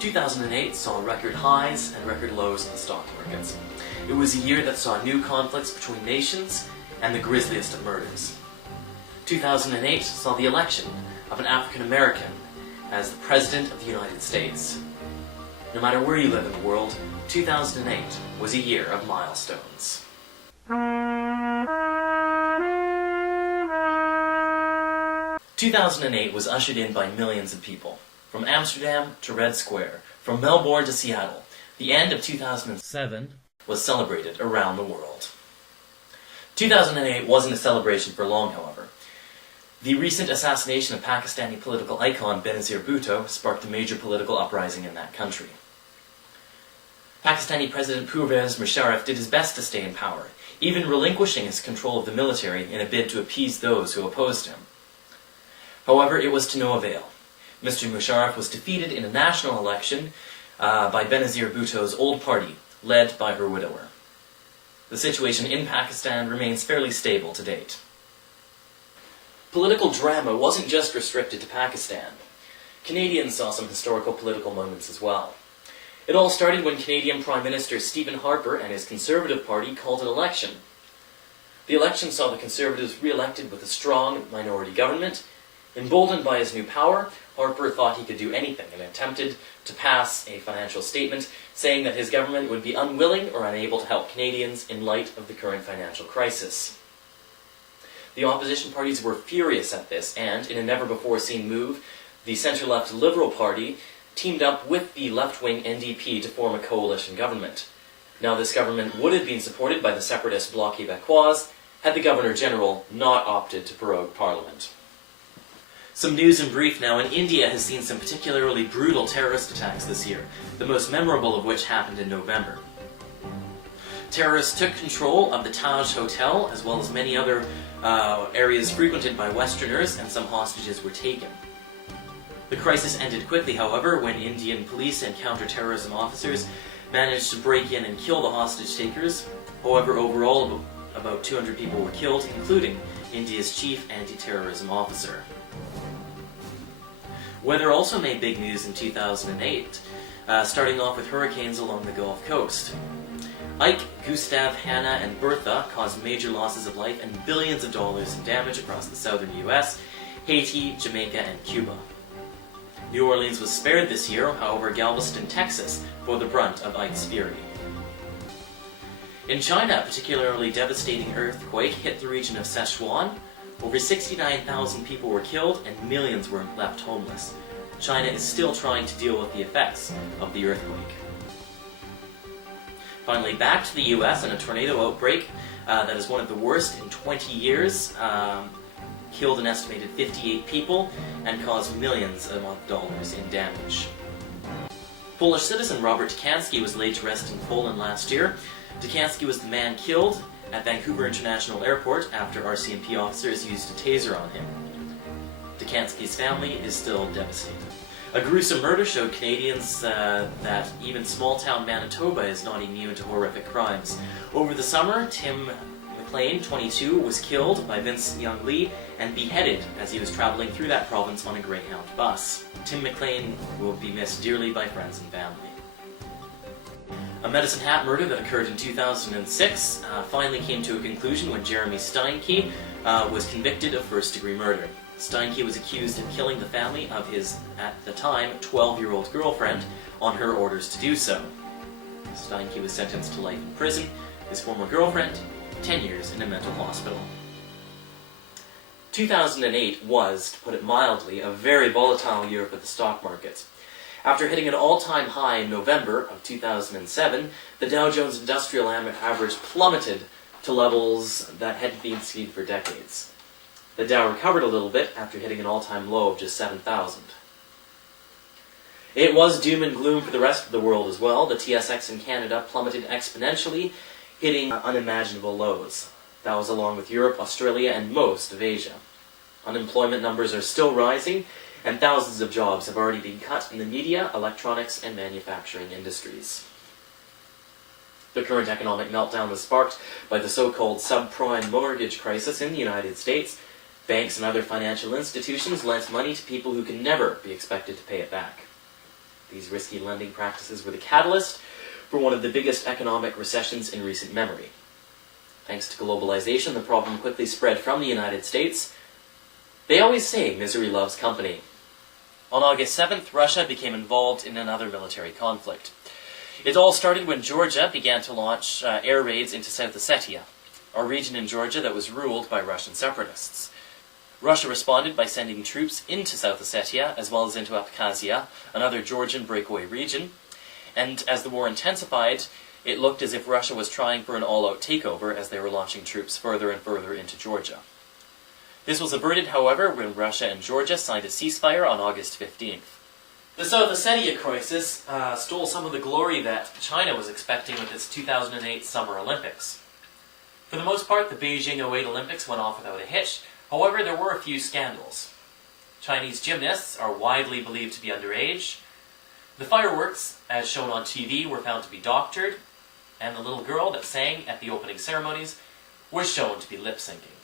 2008 saw record highs and record lows in the stock markets. It was a year that saw new conflicts between nations and the grisliest of murders. 2008 saw the election of an African American as the President of the United States. No matter where you live in the world, 2008 was a year of milestones. 2008 was ushered in by millions of people. From Amsterdam to Red Square, from Melbourne to Seattle, the end of 2007 was celebrated around the world. 2008 wasn't a celebration for long, however. The recent assassination of Pakistani political icon Benazir Bhutto sparked a major political uprising in that country. Pakistani President Pervez Musharraf did his best to stay in power, even relinquishing his control of the military in a bid to appease those who opposed him. However, it was to no avail. Mr. Musharraf was defeated in a national election by Benazir Bhutto's old party, led by her widower. The situation in Pakistan remains fairly stable to date. Political drama wasn't just restricted to Pakistan. Canadians saw some historical political moments as well. It all started when Canadian Prime Minister Stephen Harper and his Conservative Party called an election. The election saw the Conservatives re-elected with a strong minority government. Emboldened by his new power, Harper thought he could do anything and attempted to pass a financial statement saying that his government would be unwilling or unable to help Canadians in light of the current financial crisis. The opposition parties were furious at this, and, in a never-before-seen move, the centre-left Liberal Party teamed up with the left-wing NDP to form a coalition government. Now, this government would have been supported by the separatist Bloc Québécois had the Governor-General not opted to prorogue Parliament. Some news in brief now. India has seen some particularly brutal terrorist attacks this year, the most memorable of which happened in November. Terrorists took control of the Taj Hotel, as well as many other areas frequented by Westerners, and some hostages were taken. The crisis ended quickly, however, when Indian police and counter-terrorism officers managed to break in and kill the hostage takers. However, overall, about 200 people were killed, including India's chief anti-terrorism officer. Weather also made big news in 2008, starting off with hurricanes along the Gulf Coast. Ike, Gustav, Hannah, and Bertha caused major losses of life and billions of dollars in damage across the southern U.S., Haiti, Jamaica, and Cuba. New Orleans was spared this year, however Galveston, Texas, bore the brunt of Ike's fury. In China, a particularly devastating earthquake hit the region of Sichuan. Over 69,000 people were killed and millions were left homeless. China is still trying to deal with the effects of the earthquake. Finally, back to the US, and a tornado outbreak that is one of the worst in 20 years killed an estimated 58 people and caused millions of dollars in damage. Polish citizen Robert Tykański was laid to rest in Poland last year. Tykański was the man killed at Vancouver International Airport after RCMP officers used a taser on him. Tykański's family is still devastated. A gruesome murder showed Canadians that even small-town Manitoba is not immune to horrific crimes. Over the summer, Tim McLean, 22, was killed by Vince Young Lee and beheaded as he was traveling through that province on a Greyhound bus. Tim McLean will be missed dearly by friends and family. A Medicine Hat murder that occurred in 2006 finally came to a conclusion when Jeremy Steinke was convicted of first-degree murder. Steinke was accused of killing the family of his, at the time, 12-year-old girlfriend on her orders to do so. Steinke was sentenced to life in prison, his former girlfriend, 10 years in a mental hospital. 2008 was, to put it mildly, a very volatile year for the stock markets. After hitting an all-time high in November of 2007, the Dow Jones Industrial Average plummeted to levels that hadn't been seen for decades. The Dow recovered a little bit after hitting an all-time low of just 7,000. It was doom and gloom for the rest of the world as well. The TSX in Canada plummeted exponentially, hitting unimaginable lows. That was along with Europe, Australia, and most of Asia. Unemployment numbers are still rising, and thousands of jobs have already been cut in the media, electronics, and manufacturing industries. The current economic meltdown was sparked by the so-called subprime mortgage crisis in the United States. Banks and other financial institutions lent money to people who can never be expected to pay it back. These risky lending practices were the catalyst for one of the biggest economic recessions in recent memory. Thanks to globalization, the problem quickly spread from the United States. They always say misery loves company. On August 7th, Russia became involved in another military conflict. It all started when Georgia began to launch air raids into South Ossetia, a region in Georgia that was ruled by Russian separatists. Russia responded by sending troops into South Ossetia, as well as into Abkhazia, another Georgian breakaway region, and as the war intensified, it looked as if Russia was trying for an all-out takeover as they were launching troops further and further into Georgia. This was averted, however, when Russia and Georgia signed a ceasefire on August 15th. The South Ossetia crisis stole some of the glory that China was expecting with its 2008 Summer Olympics. For the most part, the Beijing 08 Olympics went off without a hitch. However, there were a few scandals. Chinese gymnasts are widely believed to be underage. The fireworks, as shown on TV, were found to be doctored, and the little girl that sang at the opening ceremonies was shown to be lip-syncing.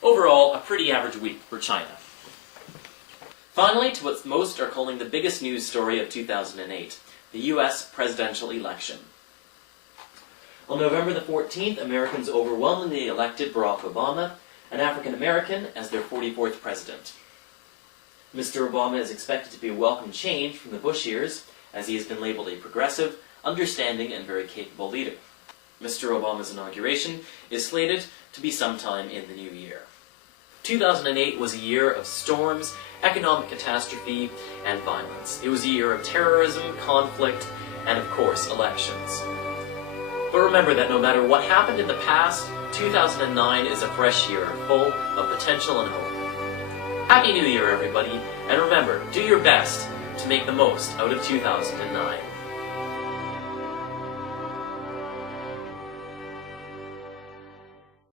Overall, a pretty average week for China. Finally, to what most are calling the biggest news story of 2008, the U.S. presidential election. On November the 14th, Americans overwhelmingly elected Barack Obama, an African-American, as their 44th president. Mr. Obama is expected to be a welcome change from the Bush years, as he has been labeled a progressive, understanding, and very capable leader. Mr. Obama's inauguration is slated to be sometime in the new year. 2008 was a year of storms, economic catastrophe, and violence. It was a year of terrorism, conflict, and of course, elections. But remember that no matter what happened in the past, 2009 is a fresh year full of potential and hope. Happy New Year, everybody, and remember, do your best to make the most out of 2009.